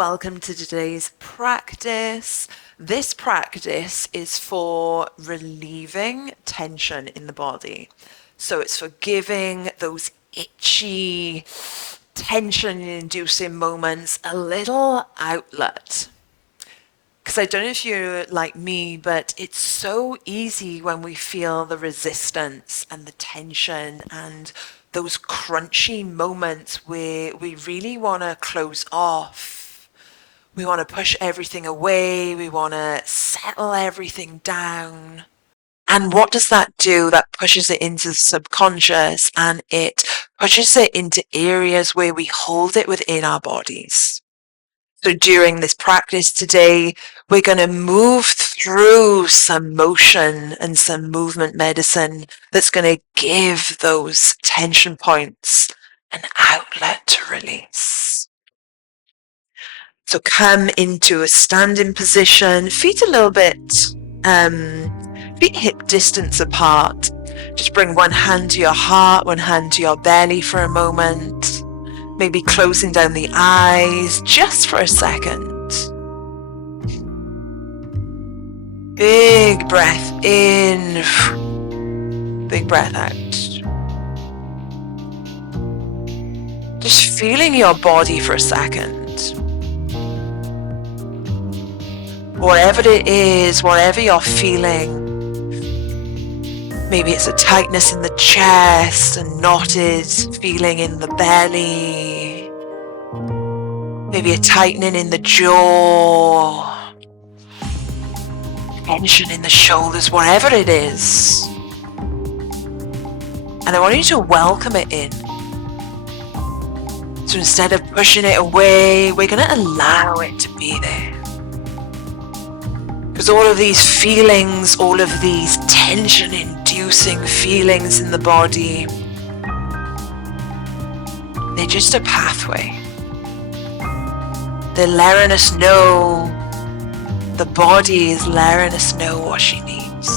welcome to today's practice. This practice is for relieving tension in the body. So it's for giving those itchy, tension-inducing moments a little outlet. Because I don't know if you're like me, but it's so easy when we feel the resistance and the tension and those crunchy moments where we really want to close off. We want to push everything away. We want to settle everything down. And what does that do? That pushes it into the subconscious, and it pushes it into areas where we hold it within our bodies. So during this practice today, we're going to move through some motion and some movement medicine that's going to give those tension points an outlet to release. So come into a standing position, feet a little bit, feet hip distance apart. Just bring one hand to your heart, one hand to your belly for a moment. Maybe closing down the eyes just for a second. Big breath in, big breath out. Just feeling your body for a second. Whatever it is, whatever you're feeling. Maybe it's a tightness in the chest, a knotted feeling in the belly. Maybe a tightening in the jaw. Tension in the shoulders, whatever it is. And I want you to welcome it in. So instead of pushing it away, we're going to allow it to be there. Because all of these feelings, all of these tension-inducing feelings in the body, they're just a pathway. They're letting us know, the body is letting us know what she needs.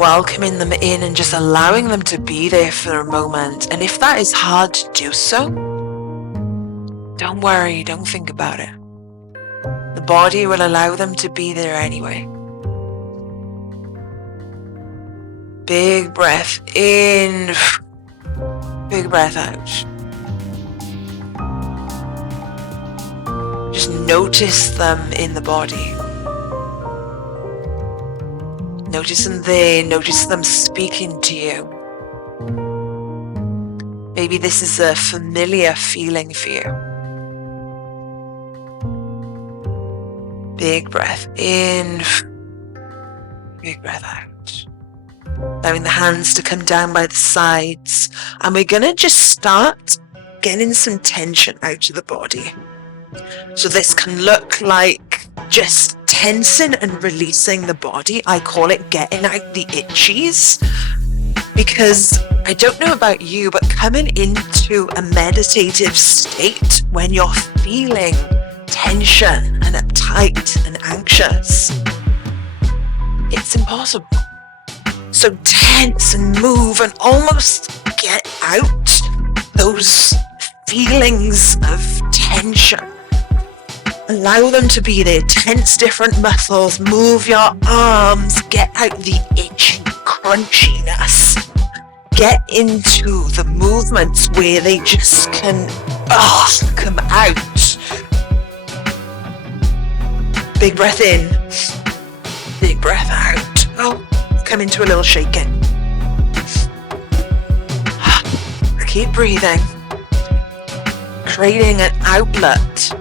Welcoming them in and just allowing them to be there for a moment. And if that is hard to do so, don't worry, don't think about it. The body will allow them to be there anyway. Big breath in, big breath out. Just notice them in the body. Notice them there, notice them speaking to you. Maybe this is a familiar feeling for you. Big breath in, big breath out. Allowing the hands to come down by the sides. And we're going to just start getting some tension out of the body. So this can look like just tensing and releasing the body. I call it getting out the itchies. Because I don't know about you, but coming into a meditative state when you're feeling tension and uptight and anxious, it's impossible. So tense and move and almost get out those feelings of tension. Allow them to be there. Tense different muscles. Move your arms. Get out the itchy crunchiness. Get into the movements where they just can come out. Big breath in, big breath out. Come into a little shaking. Keep breathing, creating an outlet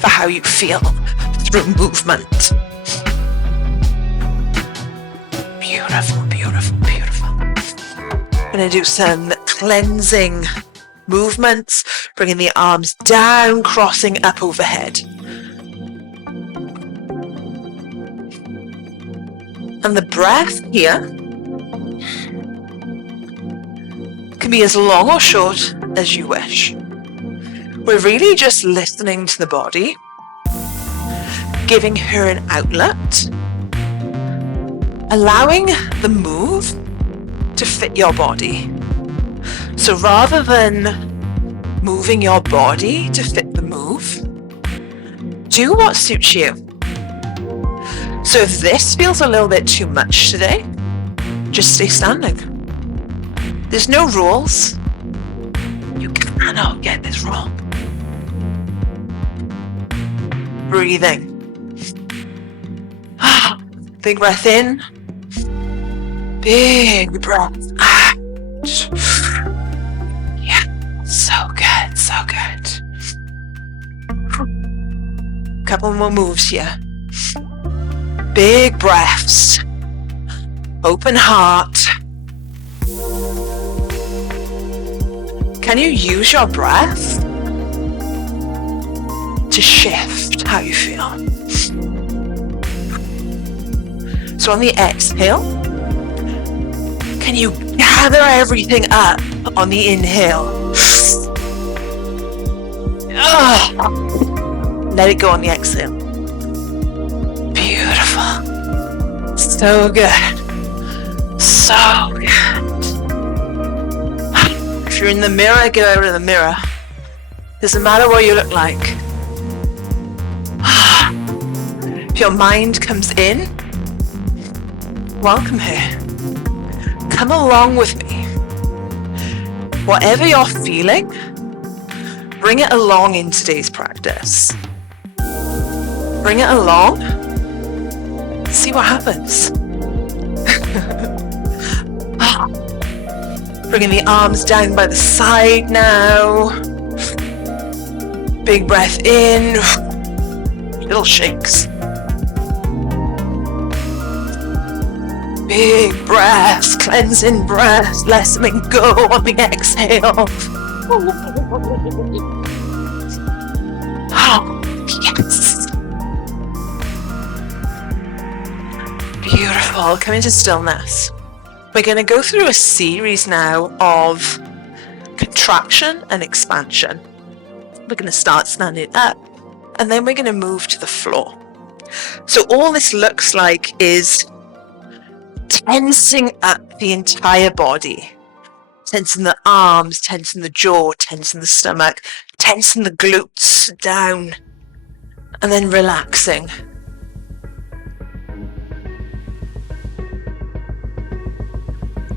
for how you feel through movement. Beautiful, beautiful, beautiful. I'm going to do some cleansing movements, bringing the arms down, crossing up overhead. And the breath here can be as long or short as you wish. We're really just listening to the body, giving her an outlet, allowing the move to fit your body. So rather than moving your body to fit the move. Do what suits you. So if this feels a little bit too much today, just stay standing. There's no rules. You cannot get this wrong. Breathing. Big breath in. Big breath out. Yeah, so good, so good. Couple more moves here. Big breaths. Open heart. Can you use your breath to shift how you feel? So on the exhale, can you gather everything up on the inhale? Let it go on the exhale. Beautiful. So good. So good. If you're in the mirror, get over to the mirror. Doesn't matter what you look like. If your mind comes in, welcome here. Come along with me. Whatever you're feeling, bring it along in today's practice. Bring it along. See what happens. Bringing the arms down by the side now. Big breath in. Little shakes. Big breaths, cleansing breaths, letting go on the exhale. Oh, yes. Beautiful. Come into stillness. We're going to go through a series now of contraction and expansion. We're going to start standing up, and then we're going to move to the floor. So all this looks like is tensing up the entire body. Tensing the arms, tensing the jaw, tensing the stomach, tensing the glutes down, and then relaxing.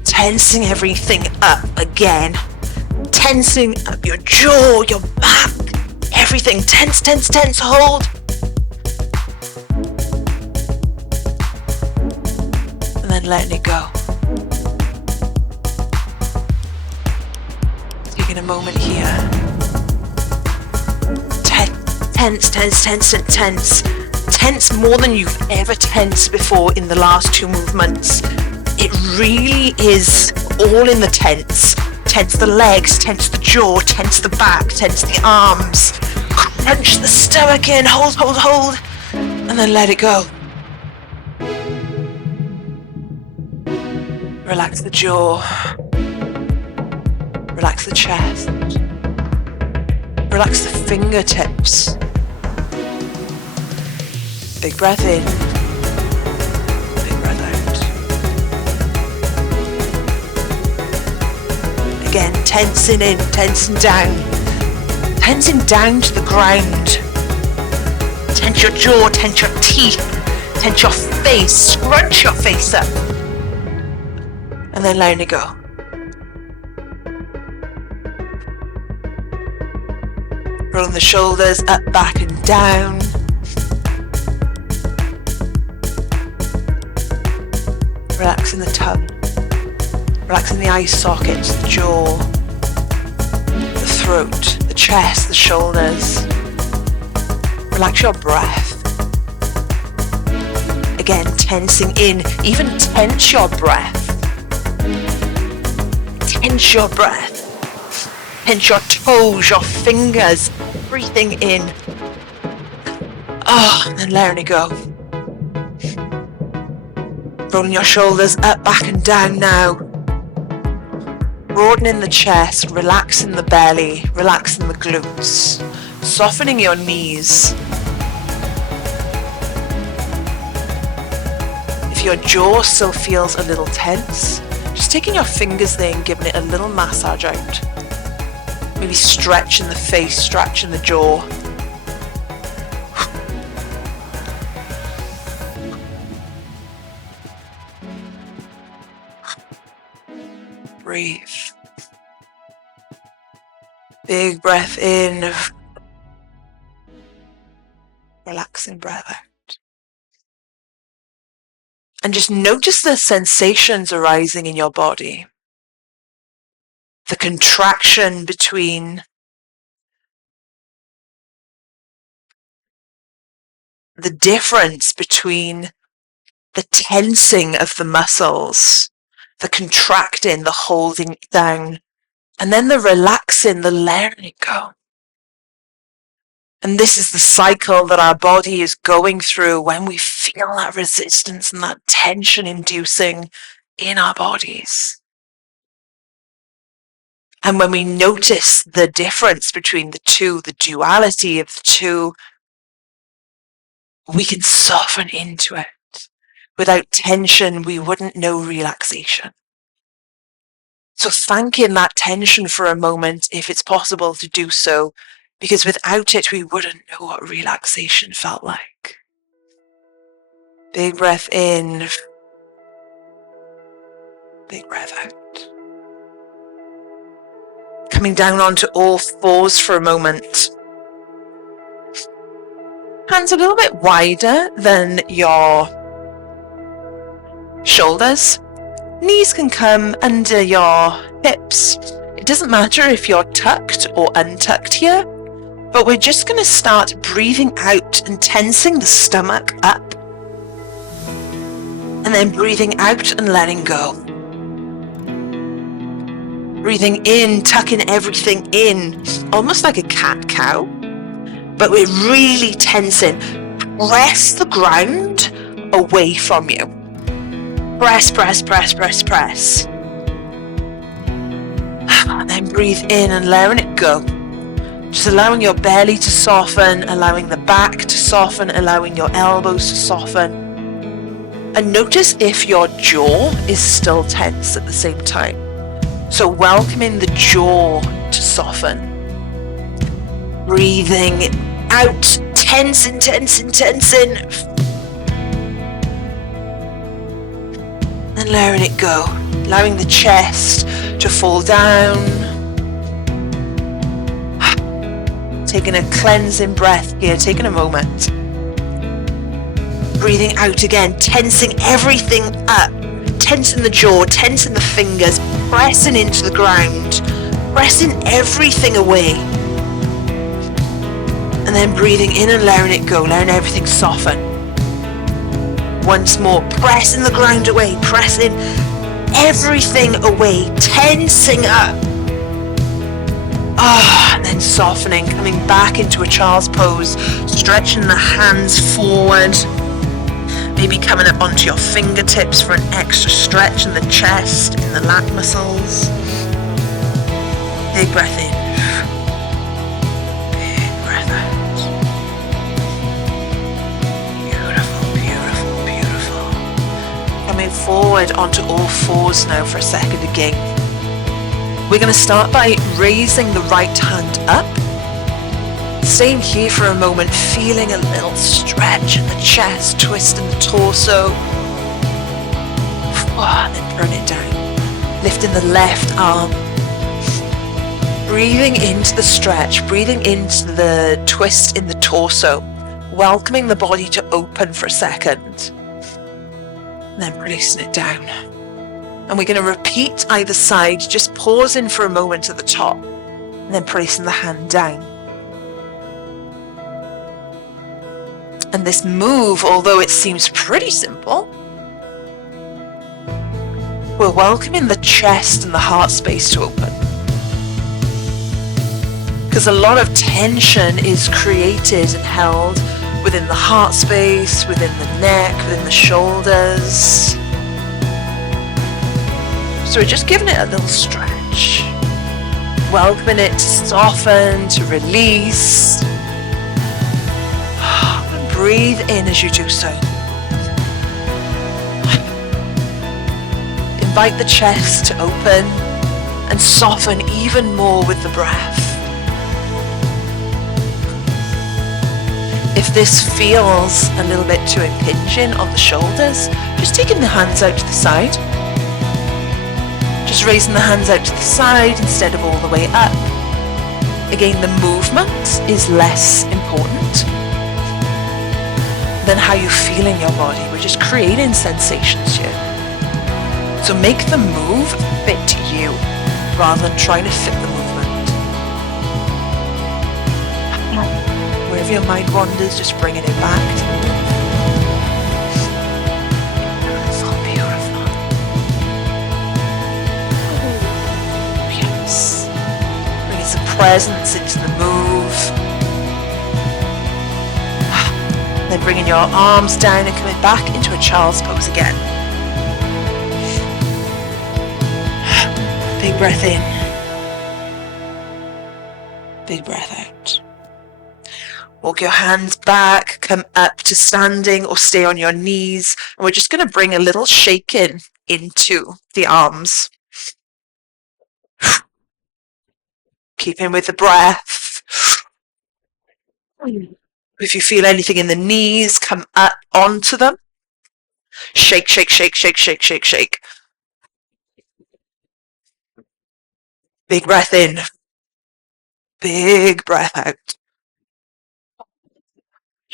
Tensing everything up again. Tensing up your jaw, your back, everything. Tense, tense, tense, hold. And then letting it go. Taking a moment here. Tense, tense, tense, and tense. Tense more than you've ever tensed before in the last two movements. It really is all in the tense. Tense the legs, tense the jaw, tense the back, tense the arms. Crunch the stomach in, hold, hold, hold. And then let it go. Relax the jaw. Relax the chest. Relax the fingertips. Big breath in. Big breath out. Again, tensing in, tensing down. Tensing down to the ground. Tense your jaw, tense your teeth, tense your face, scrunch your face up. And then letting it go. Rolling the shoulders up, back and down. Relaxing the tongue. Relaxing the eye sockets, the jaw, the throat, the chest, the shoulders. Relax your breath. Again, tensing in. Even tense your breath. Tense your breath. Tense your toes, your fingers, everything in. And then letting it go. Rolling your shoulders up, back and down now. Broadening the chest, relaxing the belly, relaxing the glutes, softening your knees. If your jaw still feels a little tense, just taking your fingers there and giving it a little massage out. Maybe stretch in the face, stretch in the jaw. Breathe. Big breath in. Relaxing breath out. And just notice the sensations arising in your body. The contraction between the difference between the tensing of the muscles, the contracting, the holding down, and then the relaxing, the letting it go. And this is the cycle that our body is going through when we feel that resistance and that tension inducing in our bodies. And when we notice the difference between the two, the duality of the two, we can soften into it. Without tension, we wouldn't know relaxation. So thanking that tension for a moment, if it's possible to do so, because without it, we wouldn't know what relaxation felt like. Big breath in. Big breath out. Coming down onto all fours for a moment. Hands a little bit wider than your shoulders. Knees can come under your hips. It doesn't matter if you're tucked or untucked here, but we're just going to start breathing out and tensing the stomach up. And then breathing out and letting go. Breathing in, tucking everything in, almost like a cat-cow. But we're really tensing. Press the ground away from you. Press, press, press, press, press. And then breathe in and letting it go. Just allowing your belly to soften, allowing the back to soften, allowing your elbows to soften. And notice if your jaw is still tense at the same time. So welcoming the jaw to soften. Breathing out, tensing, tensing, tensing. And letting it go. Allowing the chest to fall down. Taking a cleansing breath here, taking a moment. Breathing out again, tensing everything up. Tensing the jaw, tensing the fingers, pressing into the ground. Pressing everything away. And then breathing in and letting it go, letting everything soften. Once more, pressing the ground away, pressing everything away, tensing up. And then softening, coming back into a child's pose, stretching the hands forward, maybe coming up onto your fingertips for an extra stretch in the chest, in the lat muscles. Big breath in. Big breath out. Beautiful, beautiful, beautiful. Coming forward onto all fours now for a second again. We're going to start by raising the right hand up. Staying here for a moment, feeling a little stretch in the chest, twist in the torso. And then turn it down. Lifting the left arm. Breathing into the stretch, breathing into the twist in the torso. Welcoming the body to open for a second. And then releasing it down. And we're going to repeat either side, just pausing for a moment at the top, and then placing the hand down. And this move, although it seems pretty simple, we're welcoming the chest and the heart space to open. Because a lot of tension is created and held within the heart space, within the neck, within the shoulders. So we're just giving it a little stretch. Welcoming it to soften, to release. And breathe in as you do so. Invite the chest to open and soften even more with the breath. If this feels a little bit too impinging on the shoulders, just taking the hands out to the side. Just raising the hands out to the side instead of all the way up. Again, the movement is less important than how you feel in your body. We're just creating sensations here. So make the move fit you rather than trying to fit the movement. Wherever your mind wanders, just bringing it back to the movement. Beautiful, beautiful. Yes. Bringing some presence into the move. Then bringing your arms down and coming back into a child's pose again. Big breath in. Big breath out. Walk your hands back, come up to standing or stay on your knees. And we're just going to bring a little shaking into the arms. Keeping with the breath. If you feel anything in the knees, come up onto them. Shake, shake, shake, shake, shake, shake, shake. Big breath in. Big breath out.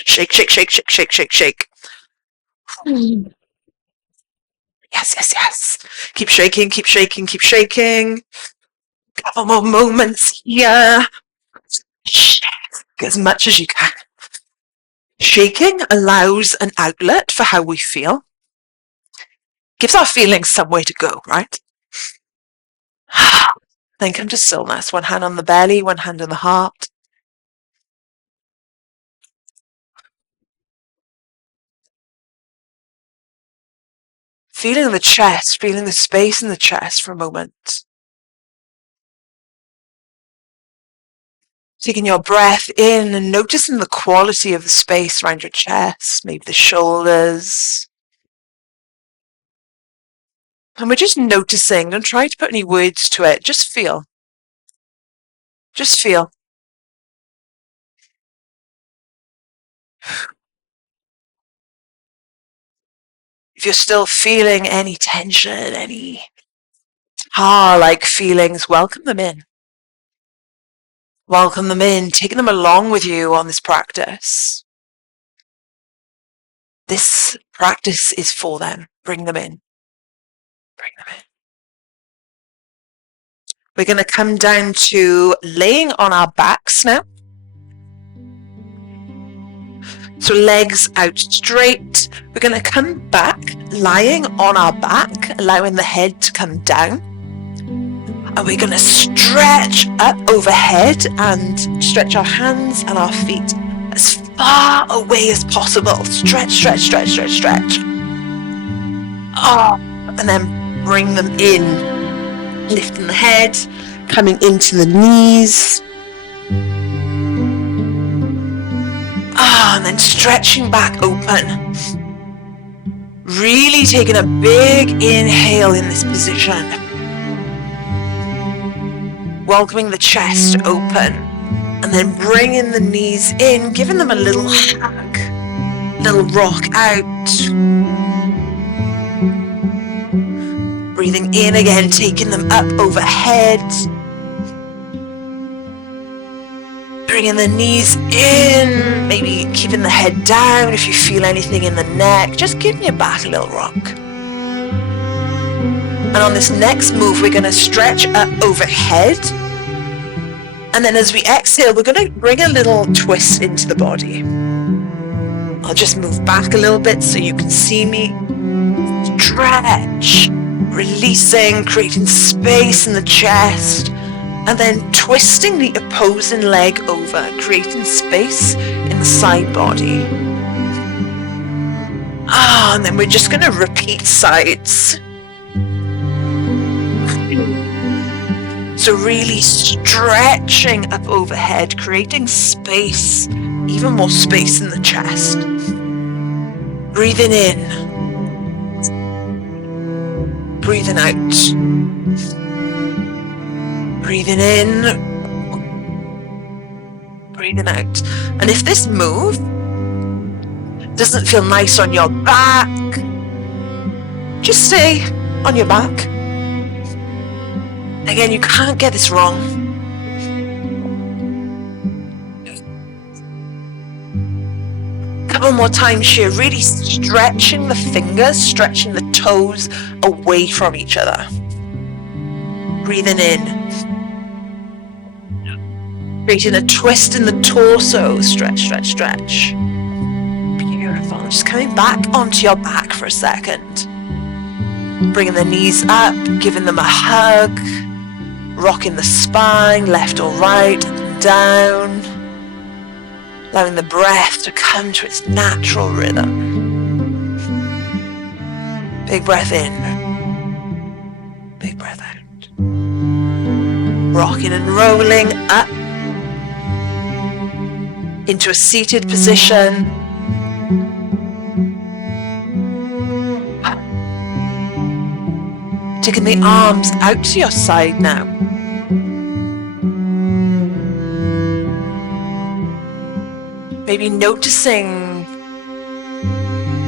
Shake, shake, shake, shake, shake, shake, shake. Yes, yes, yes. Keep shaking, keep shaking, keep shaking. Couple more moments here. Shake as much as you can. Shaking allows an outlet for how we feel. Gives our feelings somewhere to go, right? Then come to stillness. One hand on the belly, one hand on the heart. Feeling the chest, feeling the space in the chest for a moment. Taking your breath in and noticing the quality of the space around your chest, maybe the shoulders. And we're just noticing. Don't try to put any words to it. Just feel. Just feel. If you're still feeling any tension, any like feelings, welcome them in. Welcome them in, taking them along with you on this practice. This practice is for them. Bring them in. Bring them in. We're going to come down to laying on our backs now. So legs out straight. We're going to come back, lying on our back, allowing the head to come down. And we're going to stretch up overhead and stretch our hands and our feet as far away as possible. Stretch, stretch, stretch, stretch, stretch. And then bring them in, lifting the head, coming into the knees. And then stretching back open. Really taking a big inhale in this position. Welcoming the chest open. And then bringing the knees in, giving them a little hug, little rock out. Breathing in again, taking them up overhead. Bringing the knees in, maybe keeping the head down. If you feel anything in the neck, just giving your back a little rock. And on this next move, we're going to stretch up overhead. And then as we exhale, we're going to bring a little twist into the body. I'll just move back a little bit so you can see me. Stretch, releasing, creating space in the chest. And then twisting the opposing leg over, creating space in the side body. And then we're just going to repeat sides. So really stretching up overhead, creating space, even more space in the chest. Breathing in. Breathing out. Breathing in, breathing out. And if this move Doesn't feel nice on your back, just stay on your back. Again, you can't get this wrong. Couple more times here, really stretching the fingers, stretching the toes away from each other. Breathing in. Creating a twist in the torso. Stretch, stretch, stretch. Beautiful. Just coming back onto your back for a second. Bringing the knees up, giving them a hug. Rocking the spine, left or right, down. Allowing the breath to come to its natural rhythm. Big breath in. Big breath out. Rocking and rolling up into a seated position. Taking the arms out to your side now. Maybe noticing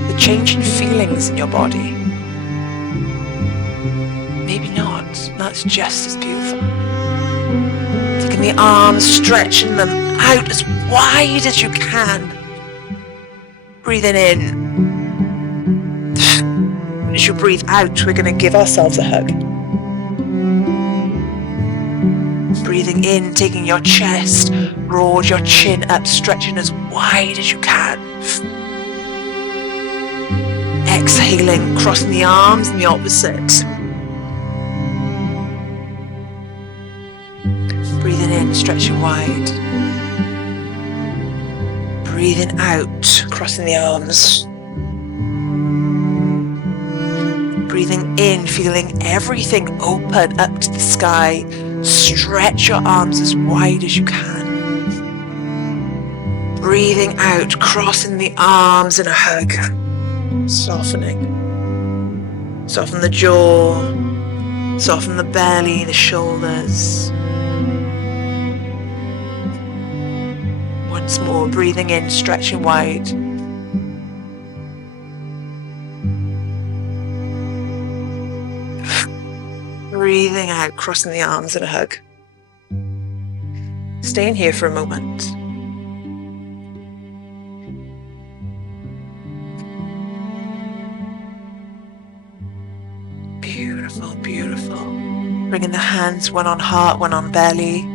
the change in feelings in your body. Maybe not. That's just as beautiful. Taking the arms, stretching them out as wide as you can. Breathing in. As you breathe out, we're going to give ourselves a hug. Breathing in, taking your chest, broad, your chin up, stretching as wide as you can. Exhaling, crossing the arms in the opposite. Breathing in, stretching wide. Breathing out, crossing the arms. Breathing in, feeling everything open up to the sky. Stretch your arms as wide as you can. Breathing out, crossing the arms in a hug. Softening. Soften the jaw. Soften the belly, the shoulders. Once more, breathing in, stretching wide. Breathing out, crossing the arms in a hug. Staying here for a moment. Beautiful, beautiful. Bringing the hands, one on heart, one on belly.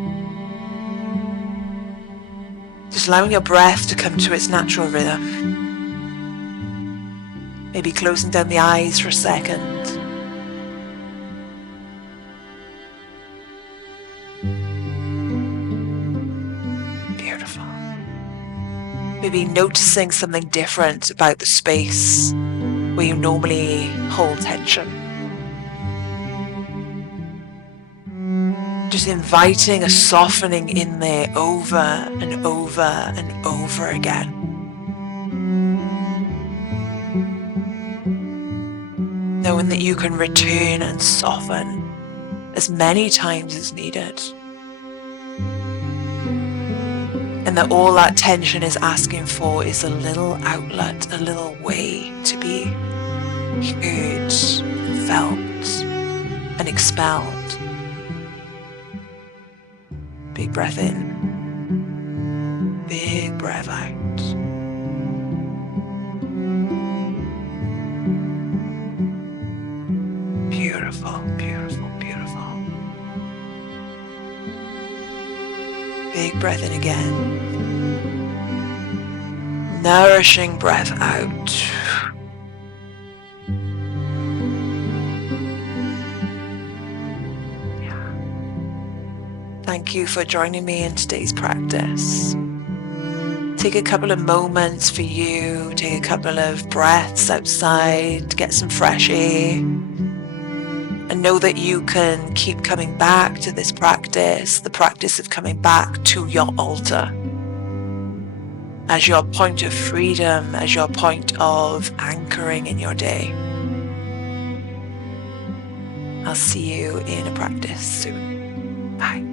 Just allowing your breath to come to its natural rhythm. Maybe closing down the eyes for a second. Maybe noticing something different about the space where you normally hold tension. Just inviting a softening in there over and over and over again. Knowing that you can return and soften as many times as needed. And that all that tension is asking for is a little outlet, a little way to be heard, felt, and expelled. Big breath in. Big breath out. Beautiful, beautiful, beautiful. Big breath in again. Nourishing breath out. Thank you for joining me in today's practice. Take a couple of moments for you, take a couple of breaths outside, get some fresh air, and know that you can keep coming back to this practice, the practice of coming back to your altar, as your point of freedom, as your point of anchoring in your day. I'll see you in a practice soon. Bye.